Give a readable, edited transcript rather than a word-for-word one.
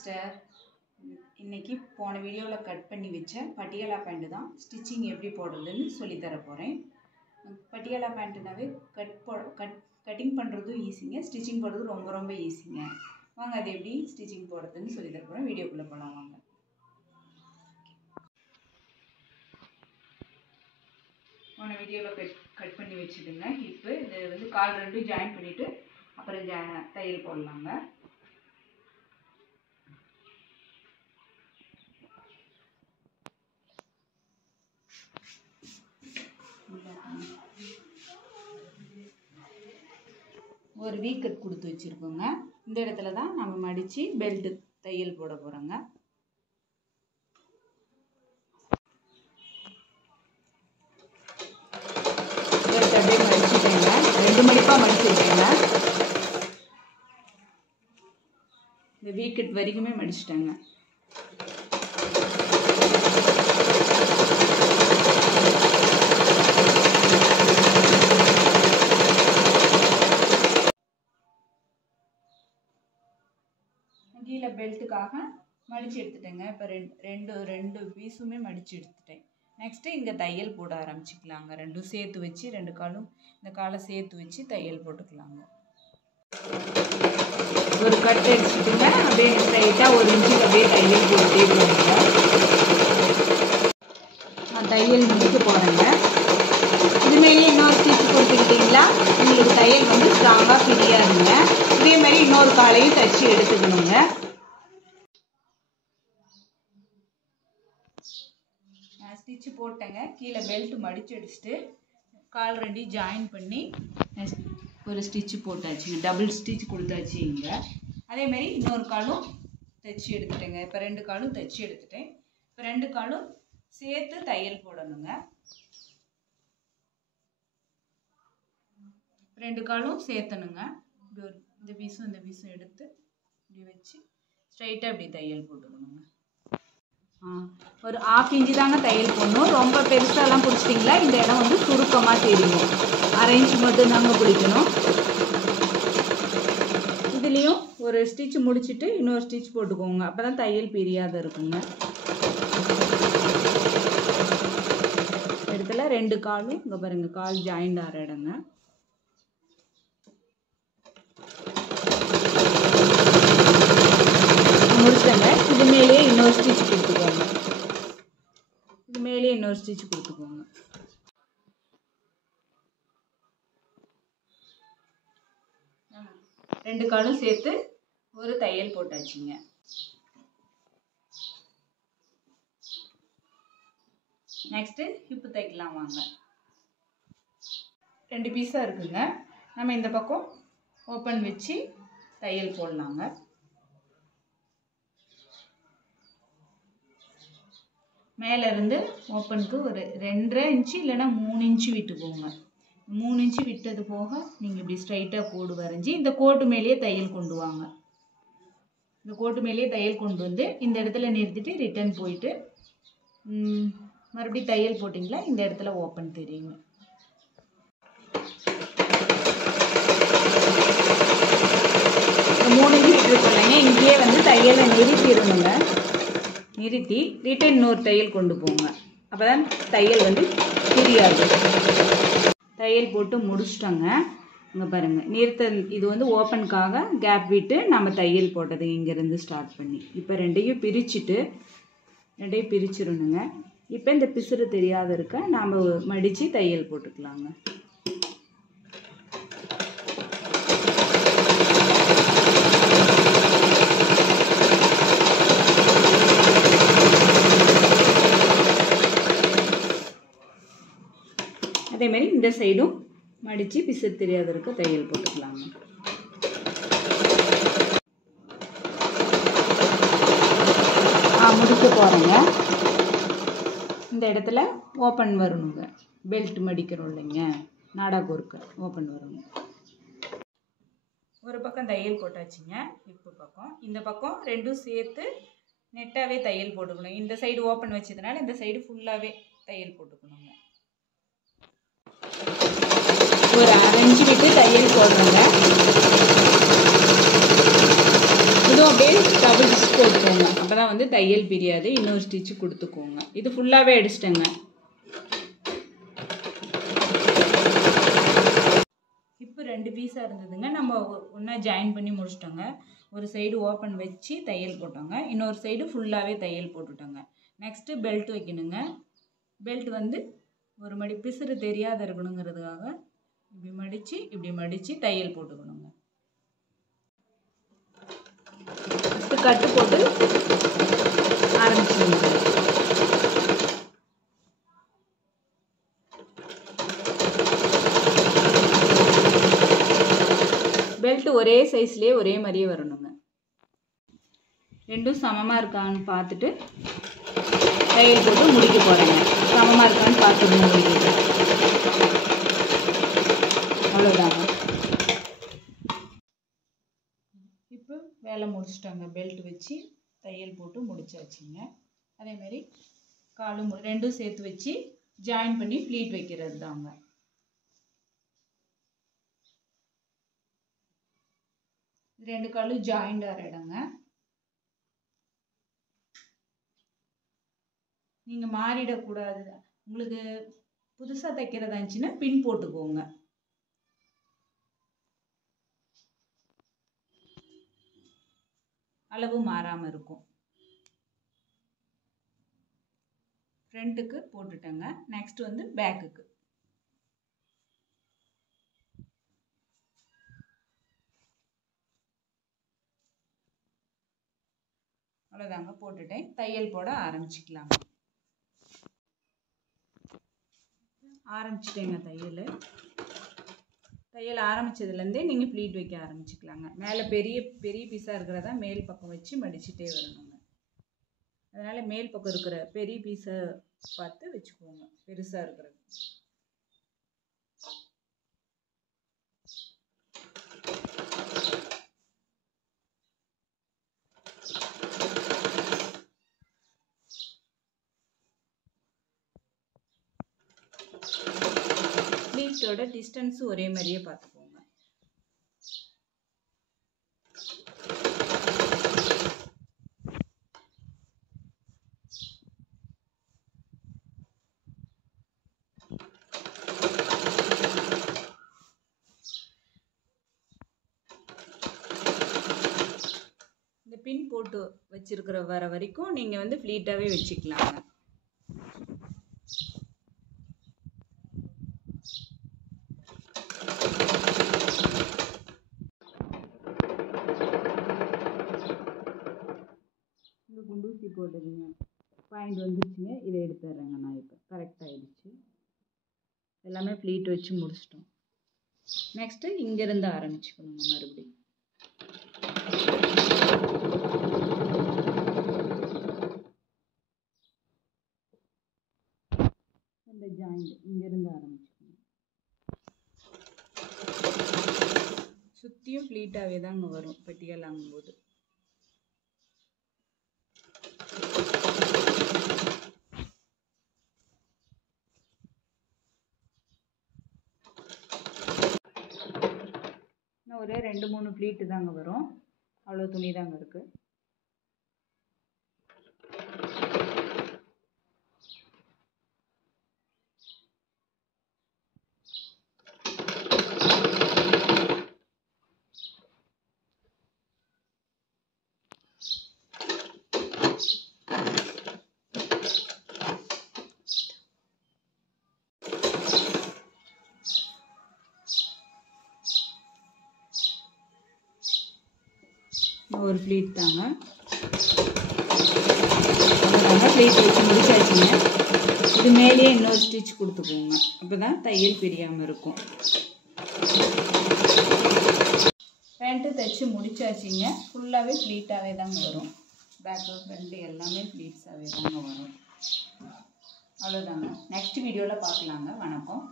Sister. இன்னைக்கு போன வீடியோவில் கட் பண்ணி வச்ச பட்டியாலா பேண்ட் தான் ஸ்டிச்சிங் எப்படி போடுறதுன்னு சொல்லித்தர போகிறேன். பட்டியாலா பேண்ட்டுனாவே கட்டிங் பண்ணுறதும் ஈஸிங்க, ஸ்டிச்சிங் போடுறது ரொம்ப ரொம்ப ஈஸிங்க. வாங்க அது எப்படி ஸ்டிச்சிங் போடுறதுன்னு சொல்லித்தர போகிறேன். வீடியோக்குள்ளே போகலாம் வாங்க. போன வீடியோவில் கட் பண்ணி வச்சுடுங்க. ஹிப்பு இது வந்து கால் ரெண்டும் ஜாயின் பண்ணிவிட்டு அப்புறம் தையல் போடலாங்க. ஒரு வீக்கட் கொடுத்து வச்சுருக்கோங்க. இந்த இடத்துல தான் நம்ம மடித்து பெல்ட்டு தையல் போட போகிறோங்க. அப்படியே மடிச்சுட்டேங்க, 2 மடிப்பாக மடிச்சிருக்கேங்க. இந்த வீக்கட் வரைக்குமே மடிச்சிட்டேங்க. கீழே பெல்ட்டுக்காக மடித்து எடுத்துட்டேங்க. இப்போ ரெண்டு பீஸுமே மடித்து எடுத்துட்டேன். நெக்ஸ்ட்டு இங்கே தையல் போட ஆரம்பிச்சிக்கலாங்க. ரெண்டும் சேர்த்து வச்சு 2 காலும் இந்த காலை சேர்த்து வச்சு தையல் போட்டுக்கலாங்க. ஒரு கட் அடிச்சுட்டுங்க, அப்படியே ஸ்ட்ரைட்டாக 1 இன்ச்சுக்கு அப்படியே தையல் போட்டுட்டே போடுங்க. நான் தையல் முடிக்க போகிறேங்க. இதுமாரி இன்னொரு ஸ்டிச் போட்டுக்கிட்டிங்களா உங்களுக்கு தையல் வந்து ஸ்ட்ராங்காக பிரியாதுங்க. இதே மாதிரி இன்னொரு காலையும் தைச்சி எடுத்துக்கணுங்க. நான் ஸ்டிச்சு போட்டேங்க. கீழே பெல்ட் மடித்து அடிச்சுட்டு கால் 2 ஜாயின் பண்ணி ஒரு ஸ்டிச்சு போட்டாச்சுங்க. டபுள் ஸ்டிச் கொடுத்தாச்சுங்க. அதேமாரி இன்னொரு காலும் தைச்சி எடுத்துட்டேங்க. இப்போ 2 காலும் தைச்சி எடுத்துட்டேன். இப்போ 2 காலும் சேர்த்து தையல் போடணுங்க. 2 காலும் சேர்த்தணுங்க. இப்படி ஒரு இந்த பீஸும் எடுத்து இப்படி வச்சு ஸ்ட்ரைட்டாக இப்படி தையல் போட்டுக்கணுங்க. ஒரு 1/2 இன்ச்சு தாங்க தையல் போடணும். ரொம்ப பெருசாலாம் பிடிச்சிட்டிங்களா இந்த இடம் வந்து சுருக்கமாக தெரியும். 1/2 இன்ச்சு மட்டும் தாங்க பிடிக்கணும். இதுலேயும் ஒரு ஸ்டிச் முடிச்சுட்டு இன்னொரு ஸ்டிச் போட்டுக்கோங்க. அப்போ தான் தையல் பிரியாத இருக்குங்க. இடத்துல 2 காலும் இங்கே பாருங்கள், கால் ஜாயிண்ட் ஆகிற இடங்க. முடிச்சங்க. இது மேலேயே இன்னொரு ஸ்டிச் கொடுத்துக்கோங்க. இது மேலேயே இன்னொரு ஸ்டிச் கொடுத்துக்கோங்க. ரெண்டு காலும் சேர்த்து ஒரு தையல் போட்டாச்சுங்க. நெக்ஸ்ட்டு ஹிப்பு தைக்கலாம் வாங்க. 2 பீஸாக இருக்குங்க. நம்ம இந்த பக்கம் ஓப்பன் வச்சு தையல் போடலாங்க. மேலே இருந்து ஓப்பனுக்கு ஒரு 2.5 இன்ச்சு இல்லைன்னா 3 இன்ச்சு விட்டுக்கோங்க. 3 இன்ச்சு விட்டது போக நீங்கள் இப்படி ஸ்ட்ரைட்டாக கோடு வரைஞ்சி இந்த கோட்டு மேலேயே தையல் கொண்டு வாங்க. இந்த கோட்டு மேலேயே தையல் கொண்டு வந்து இந்த இடத்துல நிறுத்திட்டு ரிட்டர்ன் போயிட்டு மறுபடியும் தையல் போட்டிங்களா இந்த இடத்துல ஓப்பன் தெரியுங்க. மூணு இன்ச்சு விட்டுருக்கோங்க. இங்கேயே வந்து தையலை நிறுத்திடணுங்க. நிறுத்தி ரிட்டன் இன்னொரு தையல் கொண்டு போங்க. அப்போ தான் தையல் வந்து பிரியாது. தையல் போட்டு முடிச்சிட்டோங்க. இங்கே பாருங்கள், நிறுத்தல் இது வந்து ஓப்பனுக்காக கேப் விட்டு நம்ம தையல் போட்டது இங்கேருந்து ஸ்டார்ட் பண்ணி. இப்போ 2ஐயும் பிரிச்சிடணுங்க. இப்போ இந்த பிசுறு தெரியாத இருக்க நாம் மடித்து தையல் போட்டுக்கலாங்க. அதேமாதிரி இந்த சைடும் மடித்து பிசுறு தெரியாத இருக்க தையல் போட்டுக்கலாங்க. முடிக்க போகிறேங்க. இந்த இடத்துல ஓப்பன் வரணுங்க. பெல்ட் மடிக்கிறோம் இல்லைங்க, நாடா கோர்க்க ஓப்பன் வரணும். ஒரு பக்கம் தையல் போட்டாச்சுங்க. இப்போ பக்கம் இந்த பக்கம் 2ம் சேர்த்து நெட்டாகவே தையல் போட்டுக்கணும். இந்த சைடு ஓப்பன் வச்சதுனால இந்த சைடு ஃபுல்லாகவே தையல் போட்டுக்கணுங்க. ஒரு 1/2 இன்ச்சு விட்டு தையல் போடுறோங்க. இதுவும் அப்படியே டபுள் ஸ்டிச் போட்டுக்கோங்க. அப்போ தான் வந்து தையல் பிரியாது. இன்னொரு ஸ்டிச்சு கொடுத்துக்கோங்க. இது ஃபுல்லாகவே அடிச்சிட்டேங்க. இப்போ 2 பீஸாக இருந்ததுங்க. நம்ம ஒன்றா ஜாயின் பண்ணி முடிச்சிட்டோங்க. ஒரு சைடு ஓப்பன் வச்சு தையல் போட்டோங்க. இன்னொரு சைடு ஃபுல்லாகவே தையல் போட்டுட்டோங்க. நெக்ஸ்ட்டு பெல்ட் வைக்கணுங்க. பெல்ட் வந்து ஒரு மடி பிசுறு தெரியாத இருக்கணுங்கிறதுக்காக இப்படி மடித்து தையல் போட்டுக்கணுங்க. ஃபஸ்ட்டு கட்டு போட்டு ஆரம்பிச்சுக்கணும். பெல்ட் ஒரே சைஸ்லேயே ஒரே மாதிரியே வரணுங்க. ரெண்டும் சமமாக இருக்கான்னு பார்த்துட்டு தையல் போட்டு முடிக்க போகிறேங்க. சமமாக இருக்கான்னு பார்த்துட்டு முடிக்க. அவ்வளோதாங்க. இப்போ வேலை முடிச்சிட்டாங்க. பெல்ட் வச்சு தையல் போட்டு முடிச்சாச்சுங்க. அதேமாதிரி காலும் ரெண்டும் சேர்த்து வச்சு ஜாயின் பண்ணி ஃப்ளீட் வைக்கிறது தாங்க. ரெண்டு காலும் ஜாயிண்ட் ஆகிற இடங்க. நீங்கள் மாறிடக்கூடாது. உங்களுக்கு புதுசாக தைக்கிறதா இருந்துச்சுன்னா பின் போட்டுக்கோங்க. அளவு மாறாமல் இருக்கும். ஃப்ரண்ட்டுக்கு போட்டுட்டேங்க. நெக்ஸ்ட் வந்து பேக்குக்கு. அவ்வளோதாங்க, போட்டுட்டேன். தையல் போட ஆரம்பிச்சுக்கலாங்க. ஆரம்பிச்சிட்டேங்க தையல் ஆரம்பித்ததுலேருந்தே நீங்கள் ப்ளீட் வைக்க ஆரம்பிச்சுக்கலாங்க. மேலே பெரிய பீஸாக இருக்கிறதா மேல் பக்கம் வச்சு மடிச்சுட்டே வரணுங்க. அதனால் மேல் பக்கம் இருக்கிற பெரிய பீஸை பார்த்து வச்சுக்கோங்க, பெருசாக இருக்கிறது. ப்ளீட்டோட டிஸ்டன்ஸு ஒரே மாதிரியே பார்த்துக்கோங்க. இந்த பின் போட்டு வச்சிருக்கிற வர வரைக்கும் நீங்கள் வந்து ஃப்ளீட்டாகவே வச்சுக்கலாங்க. இந்த குண்டூசி போட்டதுங்க பாயிண்ட் வந்துருச்சுங்க. இதை எடுத்துடுறேங்க. நான் இப்போ கரெக்டாகிடுச்சு. எல்லாமே ப்ளீட் வச்சு முடிச்சிட்டோம். நெக்ஸ்ட்டு இங்கேருந்து ஆரம்பிச்சுக்கணுங்க. மறுபடியும் இந்த ஜாயிண்ட் இங்கேருந்து ஆரம்பிச்சுக்கணும். சுற்றியும் ப்ளீட்டாகவே தாங்க வரும் பெட்டியால் ஆகும்போது. ஒரே 2-3 ப்ளீட்டு தாங்க வரும். அவ்வளோ துணி தாங்க இருக்குது. ஒரு ப்ளீட் தாங்க. ப்ளீட் வச்சு முடிச்சாச்சுங்க. இது மேலேயே இன்னொரு ஸ்டிச் கொடுத்துக்கோங்க. அப்போ தான் தையல் பிரியாமல் இருக்கும். பேண்ட்டு தைச்சி முடிச்சாச்சுங்க. ஃபுல்லாகவே ப்ளீட்டாகவே தாங்க வரும். பேக்கு ஃப்ரண்ட்டு எல்லாமே ப்ளீட்ஸாகவே தாங்க வரும். அவ்வளோதாங்க. நெக்ஸ்ட் வீடியோவில் பார்க்கலாங்க. வணக்கம்.